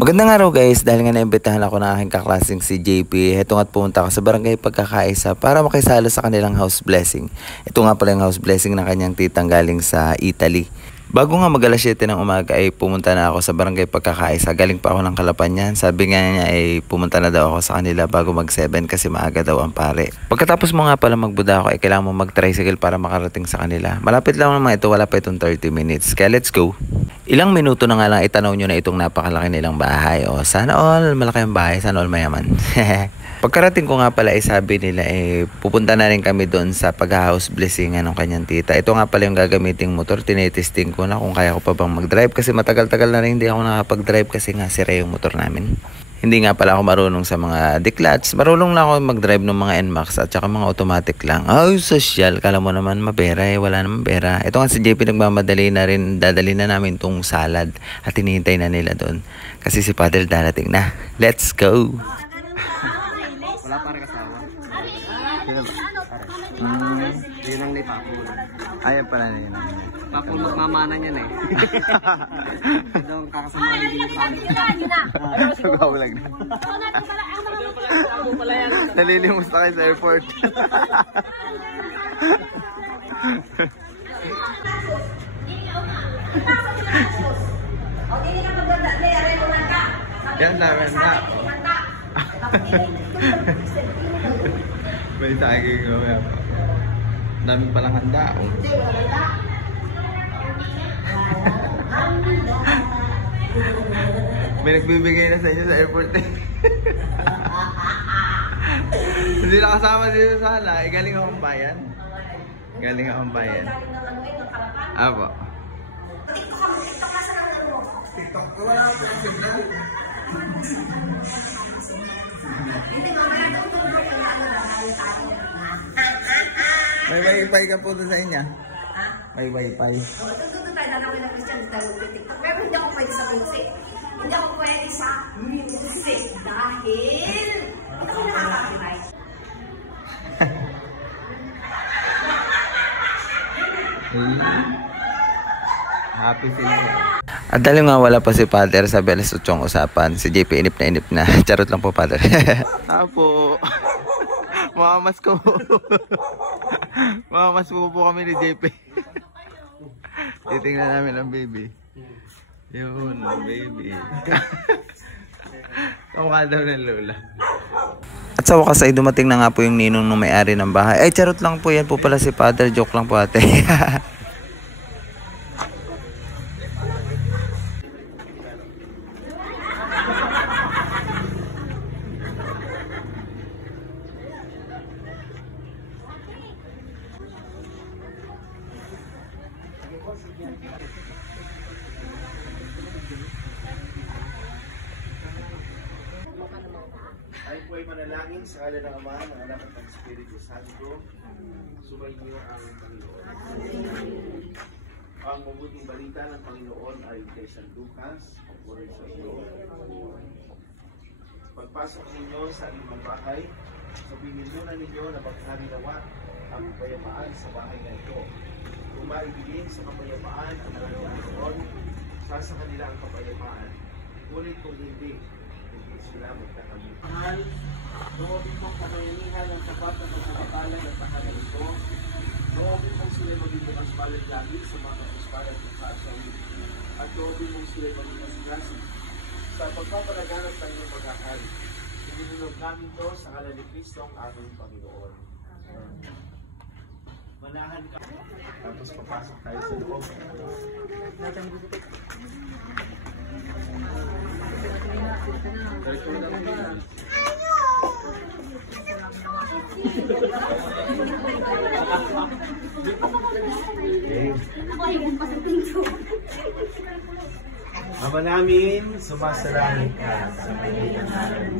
Magandang araw guys, dahil nga naimbitahan ako ng aking kaklaseng si JP. Heto nga't pumunta ako sa barangay Pagkakaisa para makisalo sa kanilang house blessing. Ito nga pala yung house blessing ng kanyang titang galing sa Italy. Bago nga mag-alas 7 ng umaga ay pumunta na ako sa barangay Pagkakaisa. Galing pa ako ng Kalapanyan. Sabi nga niya ay pumunta na daw ako sa kanila bago mag 7 kasi maaga daw ang pare. Pagkatapos mo nga pala magbuda ako ay kailangan mo mag-tricycle para makarating sa kanila. Malapit lang naman ito, wala pa itong 30 minutes. Kaya let's go! Ilang minuto na nga lang itanaw nyo na itong napakalaki nilang bahay. O sana all malaki ang bahay, sana all mayaman. Pagkarating ko nga pala ay sabi nila pupunta na rin kami doon sa pag-house blessing ng kanyang tita. Ito nga pala yung gagamiting motor. Tinetesting ko na kung kaya ko pa bang mag-drive kasi matagal-tagal na rin hindi ako nakapag-drive kasi nga sira yung motor namin. Hindi nga pala ako marunong sa mga declats. Marunong lang ako mag-drive ng mga NMAX at saka mga automatic lang. Ay, social. Kala mo naman mapera wala naman pera. Ito nga si JP nagmamadali na rin. Dadali na namin tong salad at hinihintay na nila doon. Kasi si Father darating na. Let's go! Wala pa rin kasawa. Yun ang ni Papo. Ayan pala na yun. Papo magmamana niyan eh. Ito ang kakasamahan dito. Nagbabulag na. Nalilimos na kayo sa airport. Yan namin na. May saging ko kaya pa. Dami palang handa. May nagbibigay na sa inyo sa airport eh. Hindi nakasama dito sa hala. Galing akong bayan. Galing akong bayan. Apo. TikTok ko wala akong signal. May wifi ka po doon sa inyo? May wifi. Tututo tayo na namin ng Christian tayo sa TikTok. Pero hindi ako pwede sa music. Hindi ako pwede sa music dahil hindi ako nakaka-copyright. Happy sila. At dahil nga wala pa si Father, sabi alas 8 ang usapan. Si JP inip na. Charot lang po, Father. Apo. Mamamas ko. Mamamas po kami ni JP. Titingnan namin ang baby. Yun, ang baby. Kamukha daw ng lola. At sa wakas ay dumating na nga po yung ninong ng may-ari ng bahay. Ay, charot lang po, yan po pala si Father. Joke lang po ate. Tayo po ay manalangin sa ngalan ng Ama, ng Anak at ng Espiritu Santo. Sumainyo ang Panginoon. Ang mabuting balita ng Panginoon ay kay San Lucas, pagpunan sa iyo. Pagpasok ninyo sa inyong bahay, sabihin muna ninyo na magkarinawa ang kapayapaan sa bahay na ito. Kung maibigin sa kapayapaan ang mga Panginoon, sa kanila ang kapayapaan. Ngunit kung hindi sila magkakamit. Mahal, doon mong kamayanihan ng sapat na pagkakabalan at tahanan ito. Doon mong sila maging bukas palad lagi sa mga kapuspalan ng kaasawin. At doon mong sila maging masigasin. Sa pagpapalaganap ng iyong paghahari, sinunod namin ito sa ngalan ni Kristo ang aming Panginoon. Manahan ka. Tapos papasok tayo sa loob. Ama namin, sumasalangit ka sa kanyang ngalan.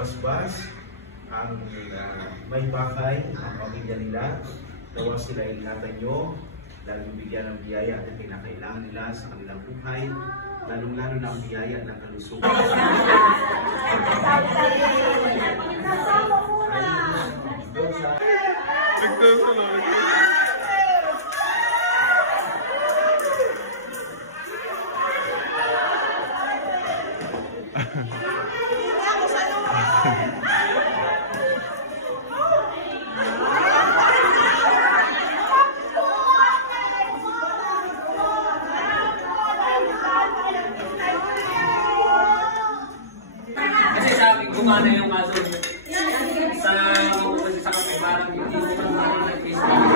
basbas ang may bakay, ang pamilya nila. Nawa sila ingatan nyo, lalo bigyan ng biyaya at kinakailangan nila sa kanilang buhay, lalong-lalo na ang biyaya ng kalusugan. Kasi sabi ko ano yung kaso sa kape, parang hindi ko parang nag-Facebook.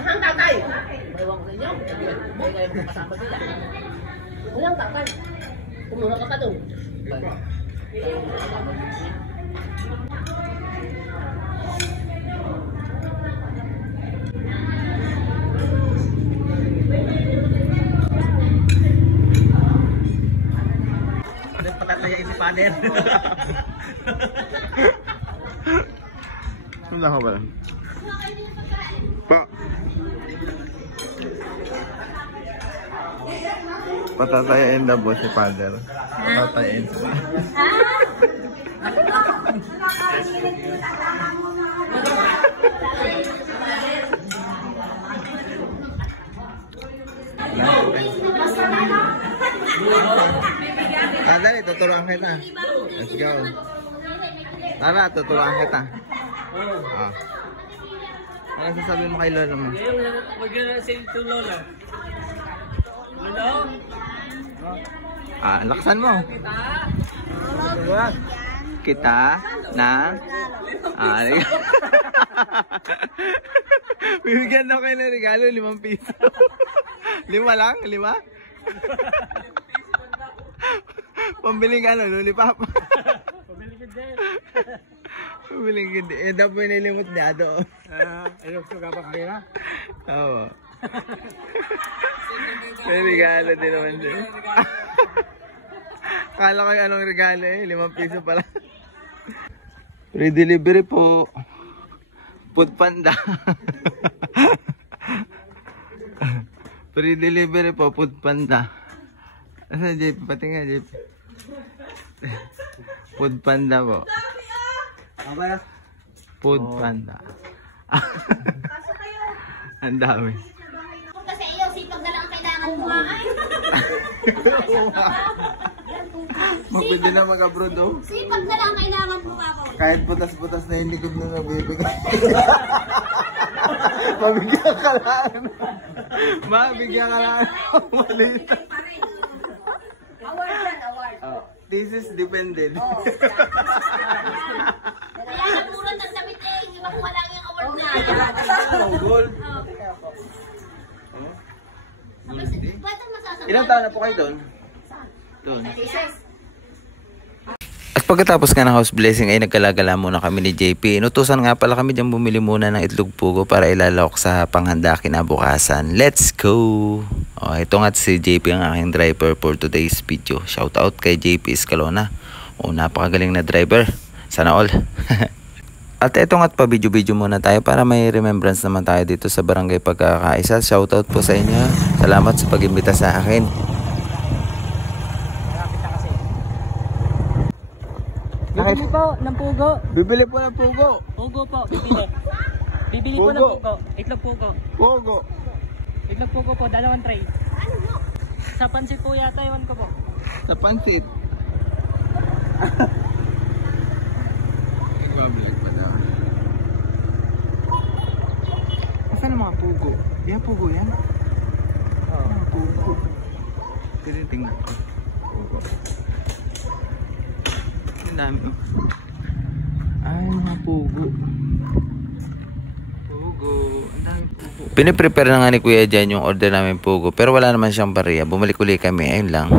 Ang tatay! Ewan ko sa inyo. May kayo kasama sila. Walang tatay. Kumuha ka pa doon. Patatlayain si Father. Ano ako ba? Pa. Patatayin na po si Father. Patatayin si Father. Father, tuturuan kita. Let's go. Tara, tuturuan kita. Ah. Ano sasabihin mo kay Lola mo? We're gonna say to Lola. Lola? Ah, laksan mo. Kita na bibigyan daw kayo ng regalo, 5 piso. 5 lang? 5? Pambiling ano, lollipop. Pambiling hindi. Eh, daw po nilimot niya do. Ayok ko kapag pera? Oo. May regalo din naman din. Kala ko yung anong regalo eh, 5 piso pala. Free delivery po. Food Panda. Free delivery po, Food Panda. Asa JP? Pati nga JP. Food Panda po. Food Panda. Ang dami. Kasi iyo, sipag na lang ang kailangan mo. Mapwede na mag-abroad oh. Sipag na lang ang kailangan mo ako. Kahit butas-butas na yung likod na nabibigay. Mabigyan ka lang. Mabigyan ka lang. Maliit. Award yan, award. Oh, this is dependent. Oh, kaya nagmuran ng damit eh. Hindi makuha lang yung award na. Oh, gold. Ba't ang masasabi? Ilang taon na po kayo doon? Doon. Jesus. At pagkatapos nga ng house blessing ay nagkalagala muna kami ni JP. Inutusan nga pala kami dyan bumili muna ng itlog pugo para ilalawak sa panghanda kinabukasan. Let's go! Oh, ito nga si JP ang aking driver for today's video. Shout out kay JP Escalona. Oh, napakagaling na driver. Sana all. At ito nga't pa video-video muna tayo para may remembrance naman tayo dito sa Barangay Pagkakaisa. Shout out po sa inyo. Salamat sa pag-imbita sa akin. Bibili po ng pugo. Bibili po ng pugo. Pugo po, bibili. Bibili po ng pugo. Itlog pugo. Pugo. Itlog pugo po, 2 tray. Sa pansit po yata, iwan ko po. Sa pansit. Nagbablog pa daw. Asan ang mga pugo? Yan pugo yan? Oo. Pugo. Tinitingnan ko. Pugo. Ang dami oh. Ay, mga pugo. Pugo. Ang dami pugo. Piniprepare na nga ni Kuya dyan yung order namin pugo. Pero wala naman siyang bariya. Bumalik uli kami. Ayun lang.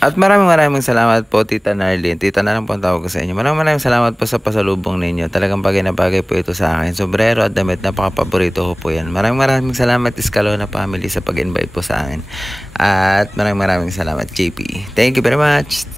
At maraming salamat po, Tita Narlene. Tita na lang po ang tawag ko sa inyo. Maraming salamat po sa pasalubong ninyo. Talagang bagay na bagay po ito sa akin. Sombrero at damit, napaka-paborito ko po yan. Maraming salamat, Escalona family, sa pag-invite po sa akin. At maraming salamat, JP. Thank you very much.